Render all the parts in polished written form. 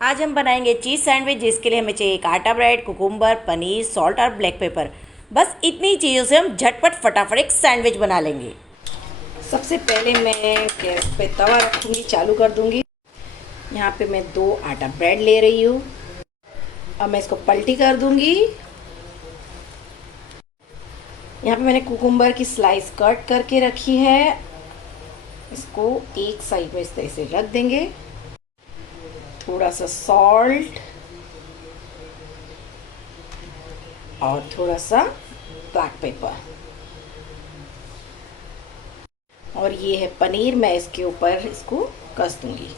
आज हम बनाएंगे चीज़ सैंडविच, जिसके लिए हमें चाहिए एक आटा ब्रेड, कुकुम्बर, पनीर, सॉल्ट और ब्लैक पेपर। बस इतनी चीज़ों से हम झटपट फटाफट एक सैंडविच बना लेंगे। सबसे पहले मैं गैस पे तवा रखूँगी, चालू कर दूँगी। यहाँ पे मैं 2 आटा ब्रेड ले रही हूँ। अब मैं इसको पलटी कर दूँगी। यहाँ पे मैंने कुकुम्बर की स्लाइस कट करके रखी है। इसको एक साइड में इस तरह से रख देंगे। थोड़ा सा सॉल्ट और थोड़ा सा ब्लैक पेपर, और ये है पनीर। मैं इसके ऊपर इसको कस दूंगी।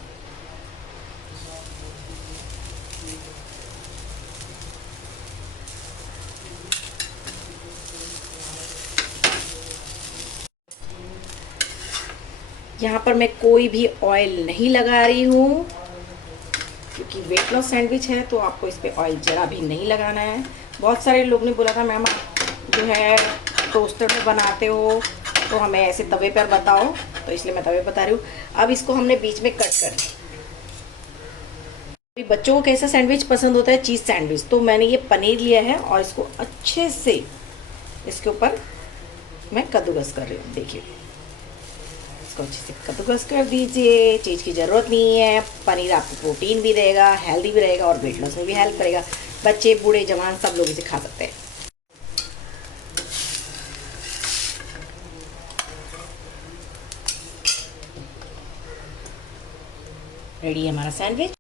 यहाँ पर मैं कोई भी ऑयल नहीं लगा रही हूँ, क्योंकि वेट लॉस सैंडविच है तो आपको इस पर ऑयल ज़रा भी नहीं लगाना है। बहुत सारे लोग ने बोला था मैम आप जो है टोस्टर में बनाते हो तो हमें ऐसे तवे पर बताओ, तो इसलिए मैं तवे बता रही हूँ। अब इसको हमने बीच में कट कर दिया। बच्चों को कैसा सैंडविच पसंद होता है, चीज़ सैंडविच, तो मैंने ये पनीर लिया है और इसको अच्छे से इसके ऊपर मैं कद्दूकस कर रही हूँ। देखिए, इसको अच्छे से कद्दूकस कर दीजिए। चीज़ की ज़रूरत नहीं है। पनीर आपको प्रोटीन भी देगा, हेल्दी भी रहेगा और वेट लॉस में भी हेल्प करेगा। बच्चे, बूढ़े, जवान सब लोग इसे खा सकते हैं। रेडी है हमारा सैंडविच।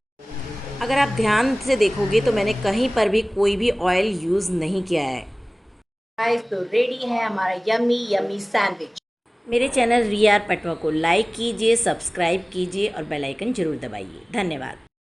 अगर आप ध्यान से देखोगे तो मैंने कहीं पर भी कोई भी ऑयल यूज़ नहीं किया है। गाइस, तो रेडी है हमारा यम्मी यम्मी सैंडविच। मेरे चैनल रिया पटवा को लाइक कीजिए, सब्सक्राइब कीजिए और बेल आइकन जरूर दबाइए। धन्यवाद।